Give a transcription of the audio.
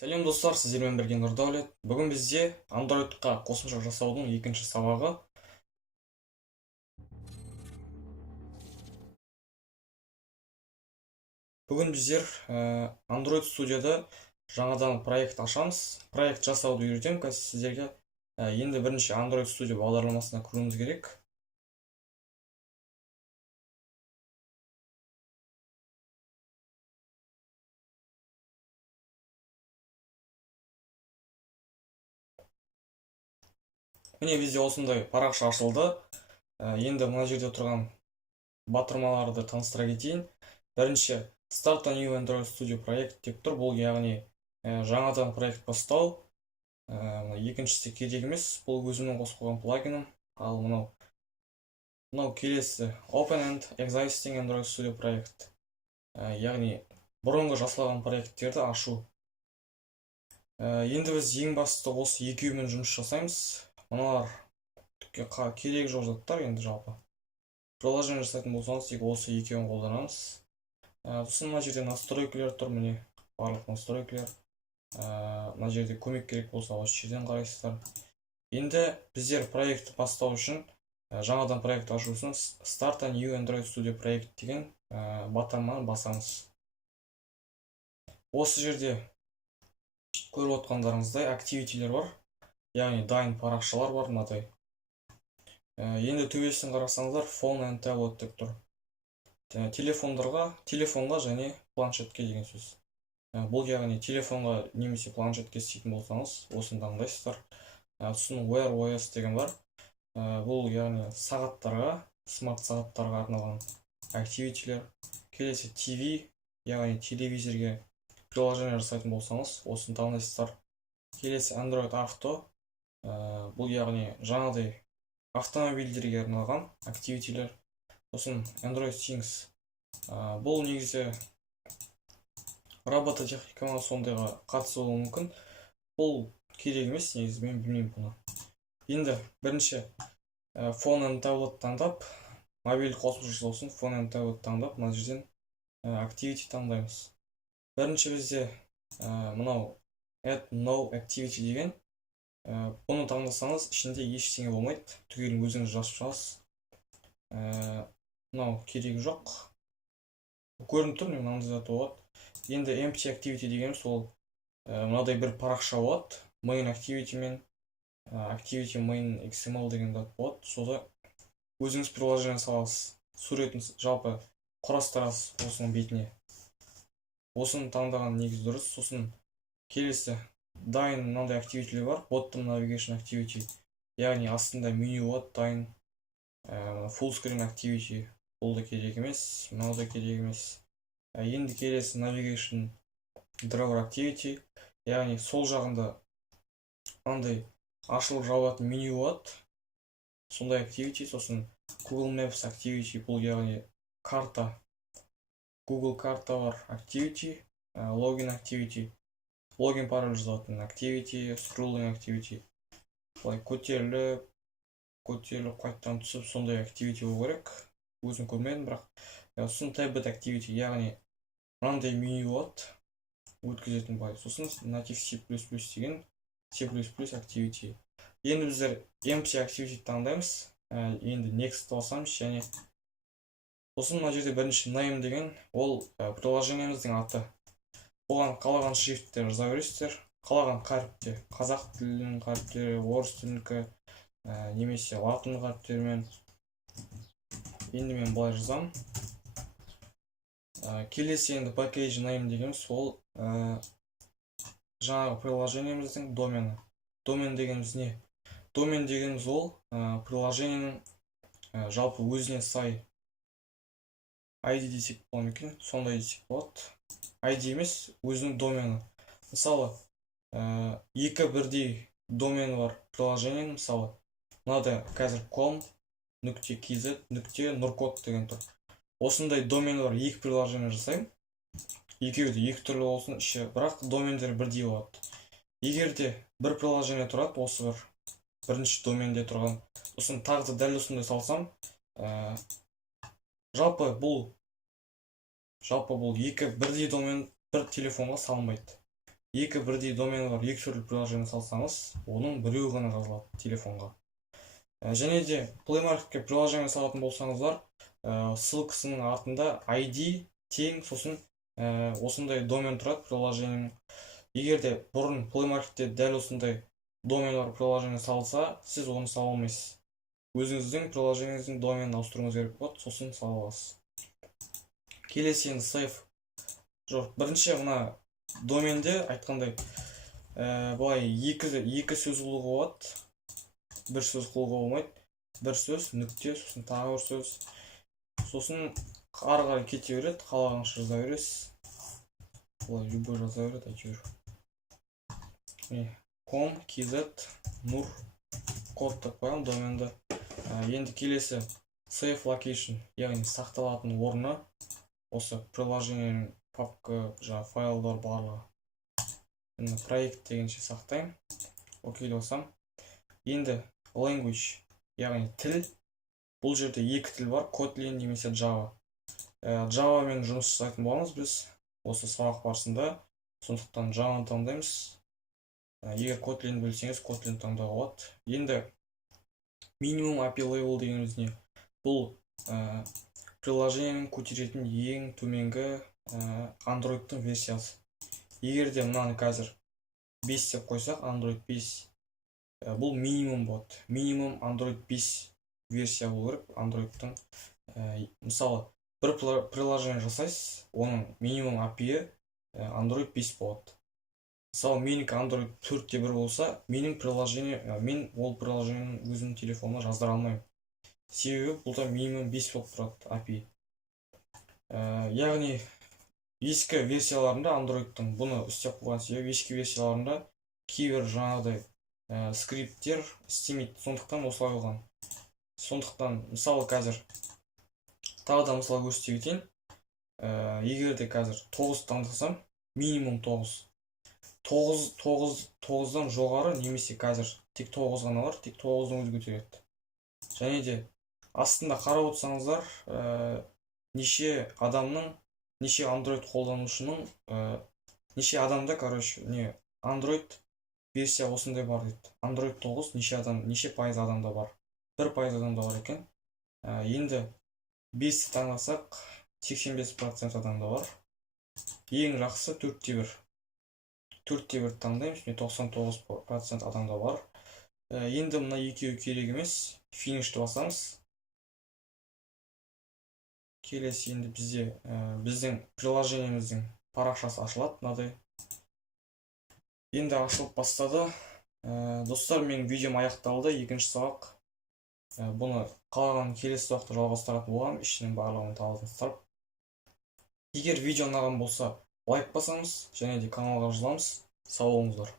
Сәлем достар, сіздермен бірге Нұрдәулет. Бүгін бізде Android-қа қосымша жасаудың екінші сабағы. Бүгін біздер Android студияда жаңадан проект ашамыз. Проект жасауды үйретемін сіздерге. Енді бірінші Android студия бағдарламасына кіруіміз керек. Міне бізде осындай парақша ашылды. Енді мына жерде тұрған батырмаларды таныстыра кетейін. Бірінші Start a new Android Studio проект деп тұр. Бұл яғни жаңадан проект бастау. Екіншісі керек емес. Бұл өзімнің қосып қойған плагиным. Ал мынау келесі Open and Existing Android Studio проект. Яғни бұрынғы жасалған проекттерді ашу. Енді біз ең басты осы екеуімен жұмыс жасаймыз. Мыналар керек жоқ заттар енді жалпы. Приложение жасайтын болсаңыз тек осы екеуін қолданамыз. Сосын мына жерде настройкалар тұр, міне барлық настройкалар. Мына жерде көмек керек болса осы жерден қарайсыздар. Енді біздер проектті бастау үшін жаңадан проект ашу үшін Start a new Android Studio проект деген батырманы басамыз. Осы жерде көріп отқандарыңыздай активитилер бар. Яғни дайын парақшалар бар мынадай. Енді төбесін қарасаңыздар Phone and Tablet деп тұр. Телефонға және планшетке деген сөз. Бұл яғни телефонға немесе планшетке істейтін болсаңыз, осыны таңдайсыздар. Сосын Wear OS деген бар. Бұл яғни сағаттарға, смарт сағаттарға арналған активитилер. Келесі TV, яғни телевизорге приложение жасайтын болсаңыз, осыны таңдайсыздар. Келесі Android Auto. Бұл яғни жаңадай автомобильдерге арналған активитилер. Сосын Android Things. Бұл негізі робототехникаға сондайға қатысуы мүмкін. Бұл керек емес, негізі мен білмеймін бұны. Енді бірінші Phone and Tablet таңдап, мобиль қосымшасы болсын, Phone and Tablet таңдап, мына жерден Activity таңдаймыз. Бірінші бізде мынау Add No Activity деген. Бұны таңдасаңыз, ішінде ештеңе болмайды. Түгелін өзіңіз жазып шығасыз. Мынау керегі жоқ. Көрініп тұр, мынандай зат болады. Енді Empty Activity деген сол мынадай бір парақша болады. Main Activity мен Activity Main XML деген зат болады. Сода өзіңіз приложение саласыз. Суретін жалпы құрастырасыз осының бетіне. Осыны таңдаған негіз дұрыс. Сосын келесі дайын мынандай активитилер бар. Bottom Navigation Activity. Яғни астында меню болады дайын. Full Screen Activity. Бұл да керек емес. Мынау да керек емес. Енді келесі Navigation Drawer Activity. Яғни сол жағында мынандай ашылып жабылатын меню болады. Сондай Activity. Сосын Google Maps Activity. Бұл яғни карта. Google карта бар Activity. Login Activity. Логин пароль жазатын Activity, Scrolling Activity. Бұлай көтеріліп, қайттан түсіп, сондай Activity болу керек. Өзім көрмедім, бірақ. Сосын Tablet Activity, яғни мынандай меню болады. Өткізетін былай. Сосын Native C++ деген C++ Activity. Енді біздер Empty Activity таңдаймыз. Енді Next басамыз және сосын мына жерде бірінші Name деген ол приложениеміздің аты. Оған қалаған шрифттер жаза бересіздер. Қалаған қаріпте, қазақ тілінің қаріптері, орыс тілінікі, немесе латын қаріптерімен. Енді мен бұлай жазам. Келесі енді Package Name деген сол жаңағы приложениеміздің домені. Домен дегеніміз не? Домен дегеніміз ол приложениенің жалпы өзіне сай ID десек болады екен, сондай десек болады. ID емес, өзінің домені. Мысалы, екі бірдей домені бар приложениенің, мысалы, мынада қазір com.kz.nurkod деген тұр. Осындай домені бар екі приложение жасаймын. Екеуі де екі түрлі болсын, бірақ домендер бірдей болады. Егер де бір приложение тұрады, осы бірінші доменде тұрған, сосын тағы да дәл осындай салсам, жалпы бұл екі бірдей домен бір телефонға салынбайды. екі бірдей домені бар екі түрлі приложение салсаңыз, оның біреуі ғана жазылады телефонға. Және де Play Marketке приложение салатын болсаңыздар, ссылкасының артында ID тең, сосын осындай домен тұрады приложениенің. Егер де бұрын Play Marketте дәл осындай домен бар приложение салса, сіз оны сала алмайсыз. Өзіңіздің приложениеңіздің доменін ауыстыруыңыз керек болады, сосын сала аласыз. Келесі енді сейф. Жоқ, бірінші мына доменде айтқандай былай екі сөз қылуға болады. Бір сөз қылуға болмайды. Бір сөз, нүкте, сосын тағы бір сөз. Сосын ары қарай кете береді, қалағанша жаза бересіз. Былай любой жаза береді, әйтеуір. com, kz, nur код деп қоямын доменді. Енді келесі save location, яғни сақталатын орны. Осы приложениенің папка, файлдар барлығы. Проект дегенше сақтаймын. Окей басам. Енді language, яғни тіл. Бұл жерде екі тіл бар, Kotlin немесе Java. Java мен жұмыс жасайтын боламыз біз осы сабақ барысында. Сондықтан Java-ны таңдаймыз. Егер Kotlin білсеңіз, Kotlin таңдауға болады. Енді minimum API level дегеніміз не? Бұл приложениенің көтеретін ең төменгі Android-тың версиясы. Егер де мынаны қазір 5 деп қойсақ, Android 5, бұл минимум болады. Минимум Android 5 версия болу керек Android-тың. Мысалы, бір приложение жасайсыз, оның минимум API Android 5 болады. Мысалы, менікі Android 4.1 болса, мен ол приложениенің өзінің телефонына жаздыра алмаймын. Себебі бұлда минимум 5 болып тұрады API. Яғни, ескі версияларында Android-тың бұны істеп қойған себебі, ескі версияларында кейбір жаңағыдай скрипттер істемейді, сондықтан осылай қойған. Сондықтан, мысалы қазір тағы да мысалы көрсете кетейін. Егер де қазір 9 таңдасам, минимум 9. 9-дан жоғары немесе қазір тек 9 ғана бар, тек 9-дан өзі көтереді. Және де астында қарап отырсаңыздар, неше Android қолданушының, неше адамда, Android версия осындай бар дейді. Android 9 неше пайыз адамда бар. 1% адамда бар екен. Енді 5 таңдасақ, 85% адамда бар. Ең жақсы 4.1. 4.1 таңдаймыз, 99% адамда бар. Енді мына екеуі керек емес. Finish'ті басамыз. Келесі енді біздің приложениеміздің парақшасы ашылады, мынадай. Енді ашылып бастады. Достар, менің видеом аяқталды, екінші сабақ. Бұны қалаған келесі сабақта жалғастыратын боламын, ішінің барлығын талдаңыздар. Егер видео ұнаған болса, лайк басамыз, және де каналға жазыламыз. Сау болыңыздар.